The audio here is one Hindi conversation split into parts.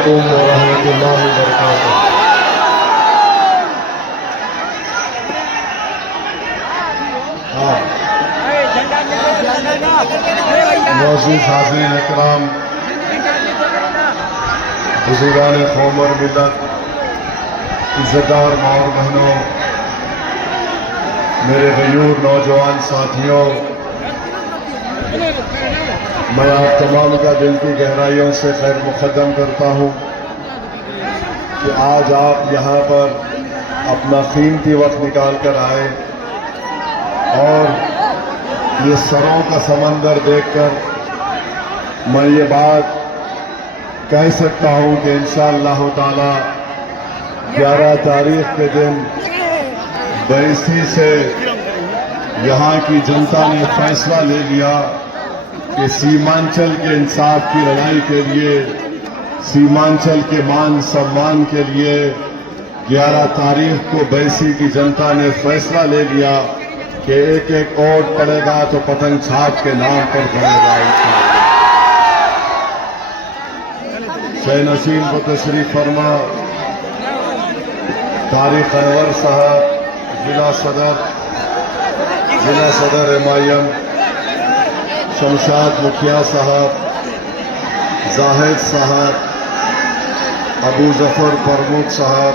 अलैकुम व रहमतुल्लाहि व बरकातुहू। मौजूद हाज़रीन इकराम, बुजुर्गान कौम और मिल्लत, इज़्ज़तदार माँ और बहनों, मेरे गयूर नौजवान साथियों, मैं आप तमाम का दिल की गहराइयों से खैर मुक़द्दम करता हूँ कि आज आप यहाँ पर अपना कीमती वक्त निकाल कर आए और ये सरों का समंदर देखकर मैं ये बात कह सकता हूँ कि इंशाअल्लाह ताला 11 तारीख के दिन बैसी से यहाँ की जनता ने फैसला ले लिया कि सीमांचल के इंसाफ की लड़ाई के लिए, सीमांचल के मान सम्मान के लिए 11 तारीख को बैसी की जनता ने फैसला ले लिया कि एक एक वोट पड़ेगा तो पतंग छाप के नाम पर पड़ेगा। शह नसीम को तशरीफ फरमा तारिक अनवर साहब, जिला सदर एमआईएम, शमशाद मुखिया साहब, जाहिद साहब, अबू जफर प्रमुख साहब,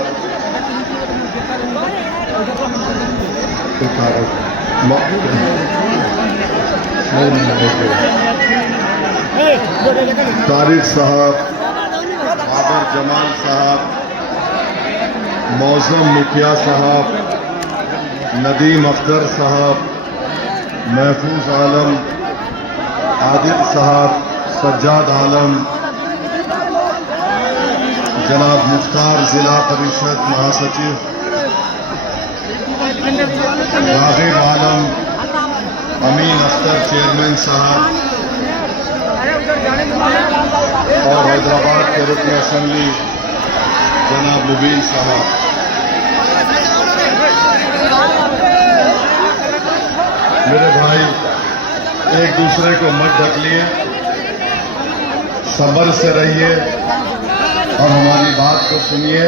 तारिक साहब, आबर जमाल साहब, मौसम मुखिया साहब, नदीम अख्तर साहब, महफूज आलम, आदिल साहब, सज्जाद आलम, जनाब मुख्तार जिला परिषद महासचिव, रागिब आलम, अमीन अख्तर चेयरमैन साहब और हैदराबाद के रुकन असेंबली जनाब मुबीन साहब। मेरे भाई, एक दूसरे को मत ढकलिए, सब्र से रहिए और हमारी बात को सुनिए।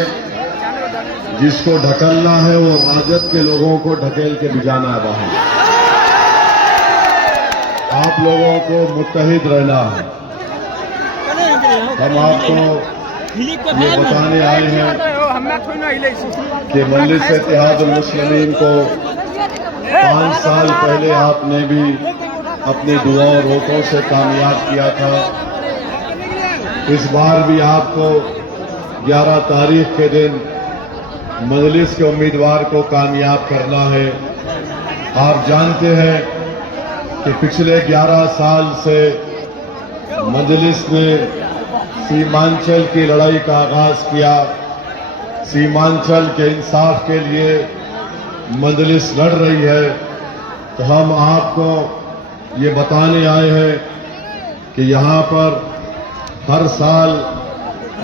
जिसको ढकलना है वो राजद के लोगों को ढकेल के भिजाना है बाहर। आप लोगों को मुत्तहिद रहना है। हम आपको ये बताने आए हैं कि मजलिस इत्तेहादुल मुस्लिमीन को 5 साल पहले आपने भी अपनी दुआ और वोटों से कामयाब किया था। इस बार भी आपको 11 तारीख के दिन मजलिस के उम्मीदवार को कामयाब करना है। आप जानते हैं कि पिछले 11 साल से मजलिस ने सीमांचल की लड़ाई का आगाज किया। सीमांचल के इंसाफ के लिए मजलिस लड़ रही है। तो हम आपको ये बताने आए हैं कि यहाँ पर हर साल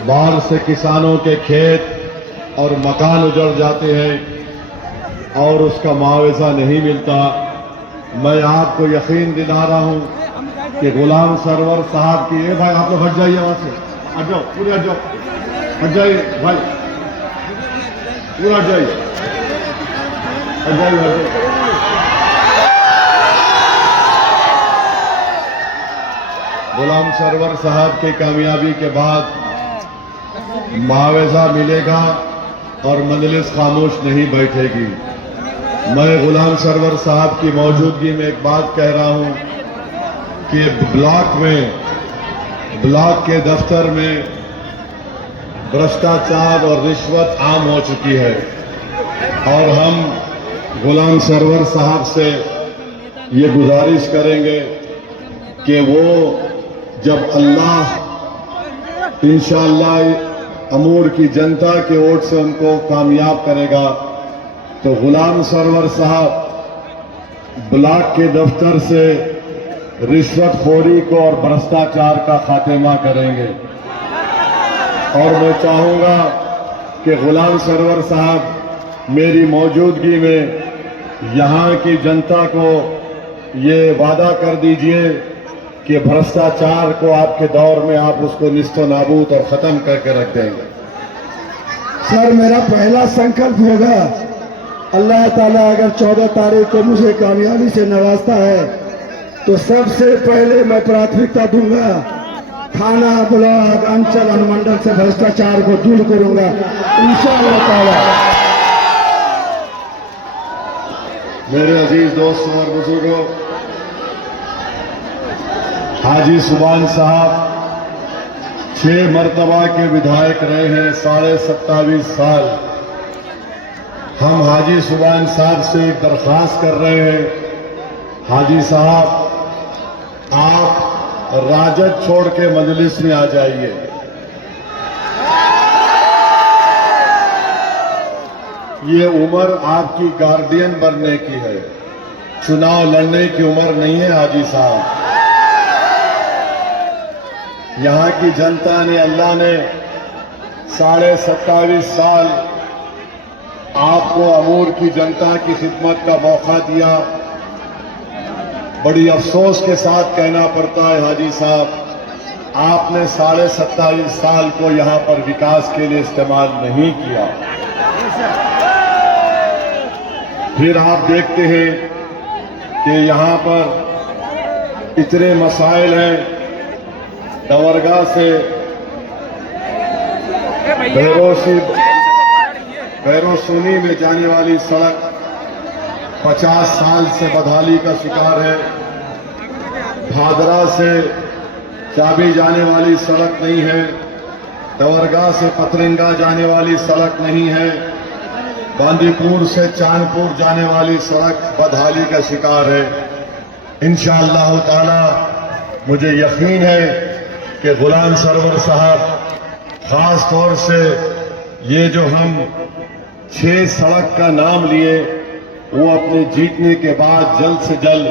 बाढ़ से किसानों के खेत और मकान उजड़ जाते हैं और उसका मुआवजा नहीं मिलता। मैं आपको यकीन दिला रहा हूँ कि गुलाम सरवर साहब की, ये भाई आप लोग हट जाइए वहाँ से, हट जाओ, पूरे हट जाओ, हट जाइए भाई, पूरा हट जाइए, हट जाइए, हट जाइए। गुलाम सरवर साहब की कामयाबी के बाद मुआवजा मिलेगा और मजलिस खामोश नहीं बैठेगी। मैं गुलाम सरवर साहब की मौजूदगी में एक बात कह रहा हूं कि ब्लॉक के दफ्तर में भ्रष्टाचार और रिश्वत आम हो चुकी है और हम गुलाम सरवर साहब से ये गुजारिश करेंगे कि वो जब अल्लाह इंशाअल्लाह अमूर की जनता के वोट से उनको कामयाब करेगा तो गुलाम सरवर साहब ब्लॉक के दफ्तर से रिश्वतखोरी को और भ्रष्टाचार का खात्मा करेंगे। और मैं चाहूंगा कि गुलाम सरवर साहब मेरी मौजूदगी में यहाँ की जनता को ये वादा कर दीजिए कि भ्रष्टाचार को आपके दौर में आप उसको निस्तो नाबूद और खत्म करके रख देंगे। सर, मेरा पहला संकल्प होगा, अल्लाह ताला अगर 14 तारीख को मुझे कामयाबी से नवाजता है तो सबसे पहले मैं प्राथमिकता दूंगा थाना, ब्लॉक, अंचल, अनुमंडल से भ्रष्टाचार को दूर करूंगा इंशाअल्लाह ताला। मेरे अजीज दोस्तों और बुजुर्गों, हाजी सुभान साहब 6 मरतबा के विधायक रहे हैं, 27.5 साल। हम हाजी सुभान साहब से एक दरख्वास्त कर रहे हैं, हाजी साहब आप राजद छोड़ के मजलिस में आ जाइए। ये उम्र आपकी गार्डियन बनने की है, चुनाव लड़ने की उम्र नहीं है हाजी साहब। यहां की जनता ने, अल्लाह ने 27.5 साल आपको अमूर की जनता की खिदमत का मौका दिया। बड़ी अफसोस के साथ कहना पड़ता है हाजी साहब, आपने 27.5 साल को यहां पर विकास के लिए इस्तेमाल नहीं किया। फिर आप देखते हैं कि यहां पर इतने मसाइल हैं, डवरगाह से बैरोसूनी में जाने वाली सड़क 50 साल से बदहाली का शिकार है। भादरा से चाबी जाने वाली सड़क नहीं है, डवरगाह से पतरंगा जाने वाली सड़क नहीं है, बांदीपुर से चांदपुर जाने वाली सड़क बदहाली का शिकार है। इंशाअल्लाह ताला मुझे यकीन है कि गुलाम सरवर साहब खास तौर से ये जो हम 6 सड़क का नाम लिए वो अपने जीतने के बाद जल्द से जल्द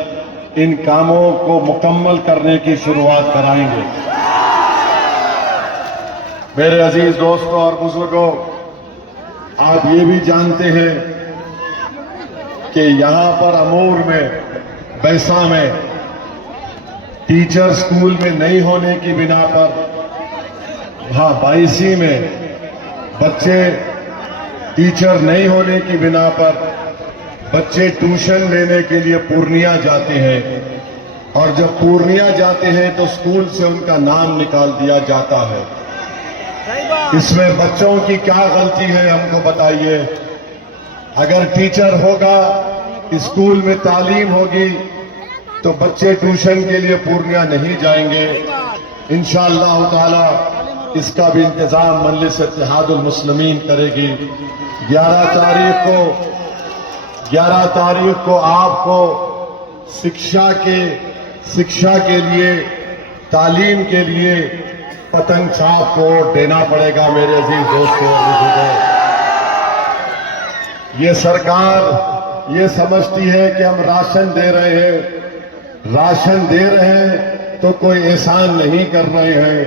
इन कामों को मुकम्मल करने की शुरुआत कराएंगे। मेरे अजीज दोस्तों और बुजुर्गों, आप ये भी जानते हैं कि यहां पर अमूर में, बैसा में टीचर स्कूल में नहीं होने की बिना पर, वहां बाईसी में बच्चे टीचर नहीं होने की बिना पर बच्चे ट्यूशन लेने के लिए पूर्णिया जाते हैं, और जब पूर्णिया जाते हैं तो स्कूल से उनका नाम निकाल दिया जाता है। इसमें बच्चों की क्या गलती है हमको बताइए। अगर टीचर होगा, स्कूल में तालीम होगी तो बच्चे ट्यूशन के लिए पूर्णिया नहीं जाएंगे। इंशाअल्लाह ताला इसका भी इंतजाम मजलिस इत्तेहादुल मुस्लिमीन करेगी। 11 तारीख को आपको शिक्षा के लिए, तालीम के लिए पतंग छाप को देना पड़ेगा। मेरे अजीज दोस्तों और बुजुर्गों, ये सरकार ये समझती है कि हम राशन दे रहे हैं तो कोई एहसान नहीं कर रहे हैं।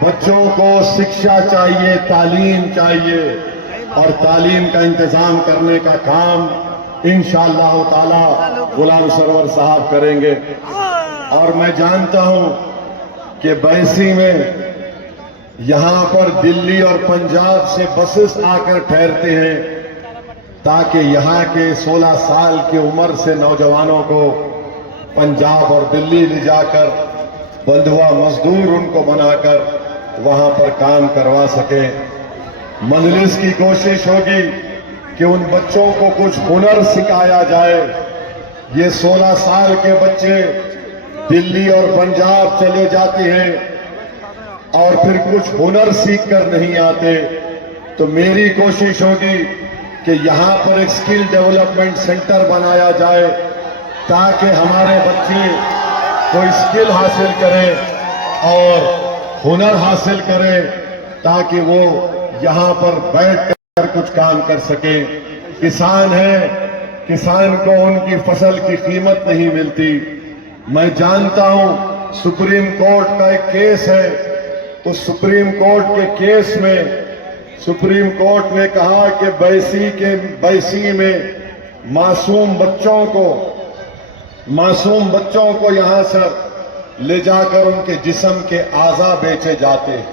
बच्चों को शिक्षा चाहिए, तालीम चाहिए, और तालीम का इंतजाम करने का काम इंशाअल्लाह ताला गुलाम सरवर साहब करेंगे। और मैं जानता हूं कि बैसी में यहां पर दिल्ली और पंजाब से बसेस आकर ठहरते हैं ताकि यहां के 16 साल की उम्र से नौजवानों को पंजाब और दिल्ली ले जाकर बंधुआ मजदूर उनको बनाकर वहां पर काम करवा सकें। मजलिस की कोशिश होगी कि उन बच्चों को कुछ हुनर सिखाया जाए। ये 16 साल के बच्चे दिल्ली और पंजाब चले जाते हैं और फिर कुछ हुनर सीख कर नहीं आते, तो मेरी कोशिश होगी कि यहां पर एक स्किल डेवलपमेंट सेंटर बनाया जाए ताकि हमारे बच्चे कोई स्किल हासिल करें और हुनर हासिल करें, ताकि वो यहां पर बैठकर कुछ काम कर सके। किसान है, किसान को उनकी फसल की कीमत नहीं मिलती। मैं जानता हूं सुप्रीम कोर्ट का एक केस है, उस सुप्रीम कोर्ट के केस में सुप्रीम कोर्ट ने कहा कि बैसी में मासूम बच्चों को यहां से ले जाकर उनके जिस्म के आज़ा बेचे जाते हैं।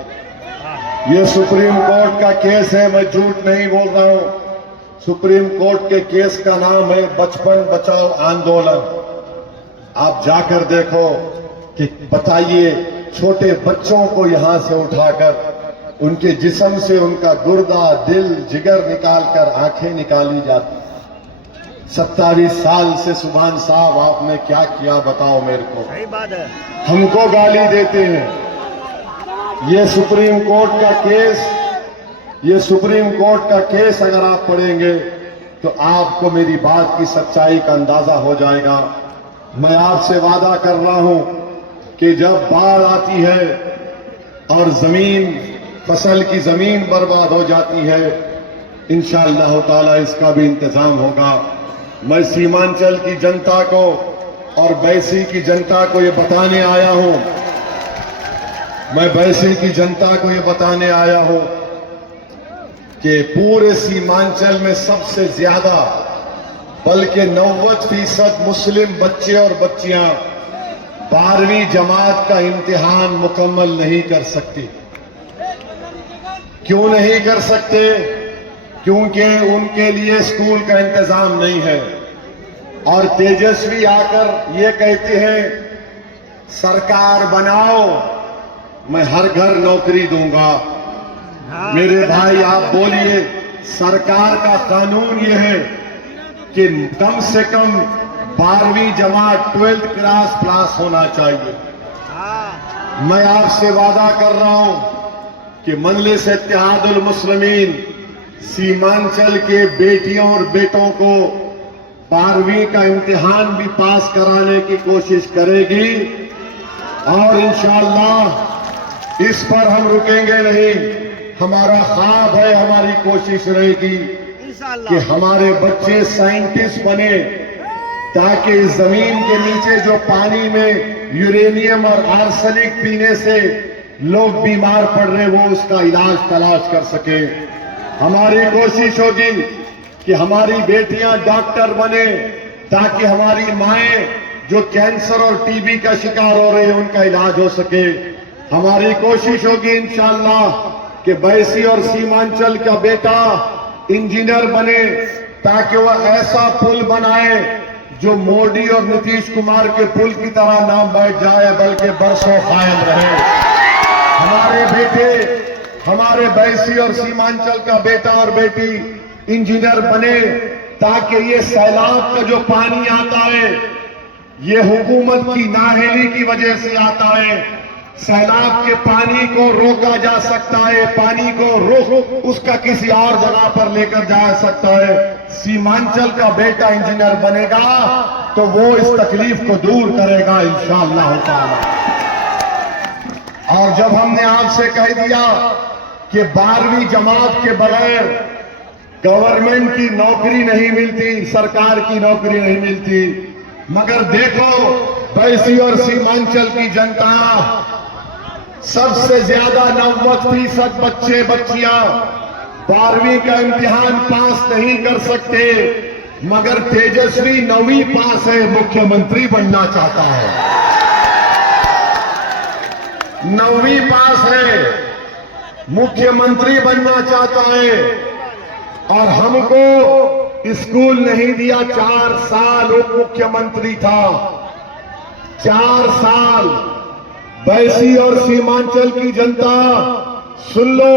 ये सुप्रीम कोर्ट का केस है, मैं झूठ नहीं बोल रहा हूं। सुप्रीम कोर्ट के केस का नाम है बचपन बचाओ आंदोलन। आप जाकर देखो कि बताइए, छोटे बच्चों को यहां से उठाकर उनके जिस्म से उनका गुर्दा, दिल, जिगर निकालकर आंखें निकाली जाती। 27 साल से सुभान साहब आपने क्या किया बताओ मेरे को। सही बात है। हमको गाली देते हैं। ये सुप्रीम कोर्ट का केस, ये सुप्रीम कोर्ट का केस अगर आप पढ़ेंगे तो आपको मेरी बात की सच्चाई का अंदाजा हो जाएगा। मैं आपसे वादा कर रहा हूं कि जब बाढ़ आती है और जमीन, फसल की जमीन बर्बाद हो जाती है, इंशाअल्लाह ताला इसका भी इंतजाम होगा। मैं सीमांचल की जनता को और बैसी की जनता को ये बताने आया हूं, मैं बैसी की जनता को ये बताने आया हूं कि पूरे सीमांचल में सबसे ज्यादा, बल्कि 90% मुस्लिम बच्चे और बच्चियां 12वीं जमात का इम्तिहान मुकम्मल नहीं कर सकती। क्यों नहीं कर सकते? क्योंकि उनके लिए स्कूल का इंतजाम नहीं है। और तेजस्वी आकर ये कहते हैं सरकार बनाओ, मैं हर घर नौकरी दूंगा। मेरे भाई आप बोलिए, सरकार का कानून ये है कि कम से कम 12वीं जमात 12th क्लास पास होना चाहिए। मैं आपसे वादा कर रहा हूं कि मजलिस इत्तेहादुल मुस्लिमीन सीमांचल के बेटियों और बेटों को 12वीं का इम्तिहान भी पास कराने की कोशिश करेगी। और इंशाअल्लाह इस पर हम रुकेंगे नहीं। हमारा ख्वाब है, हमारी कोशिश रहेगी कि हमारे बच्चे साइंटिस्ट बने, ताकि इस जमीन के नीचे जो पानी में यूरेनियम और आर्सेनिक पीने से लोग बीमार पड़ रहे, वो उसका इलाज तलाश कर सके। हमारी कोशिश होगी कि हमारी बेटियां डॉक्टर बने, ताकि हमारी माएं जो कैंसर और टीबी का शिकार हो रहे हैं उनका इलाज हो सके। हमारी कोशिश होगी इंशाअल्लाह कि बैसी और सीमांचल का बेटा इंजीनियर बने, ताकि वह ऐसा पुल बनाए जो मोदी और नीतीश कुमार के पुल की तरह ना बैठ जाए, बल्कि बरसों कायम रहे। हमारे बेटे, हमारे बैसी और सीमांचल का बेटा और बेटी इंजीनियर बने, ताकि ये सैलाब का जो पानी आता है, ये हुकूमत की नाअहली की वजह से आता है। सैलाब के पानी को रोका जा सकता है, पानी को रोक उसका किसी और जगह पर लेकर जा सकता है। सीमांचल का बेटा इंजीनियर बनेगा तो वो इस तकलीफ को दूर करेगा इंशाअल्लाह ताला। और जब हमने आपसे कह दिया कि 12वीं जमात के बगैर गवर्नमेंट की नौकरी नहीं मिलती, सरकार की नौकरी नहीं मिलती, मगर देखो बैसी और सीमांचल की जनता, सबसे ज्यादा 90% बच्चे बच्चियां 12वीं का इम्तिहान पास नहीं कर सकते, मगर तेजस्वी 9वीं पास है, मुख्यमंत्री बनना चाहता है। 9वीं पास है, मुख्यमंत्री बनना चाहता है। और हमको स्कूल नहीं दिया, 4 साल उप मुख्यमंत्री था, 4 साल। बैसी और सीमांचल की जनता सुन लो,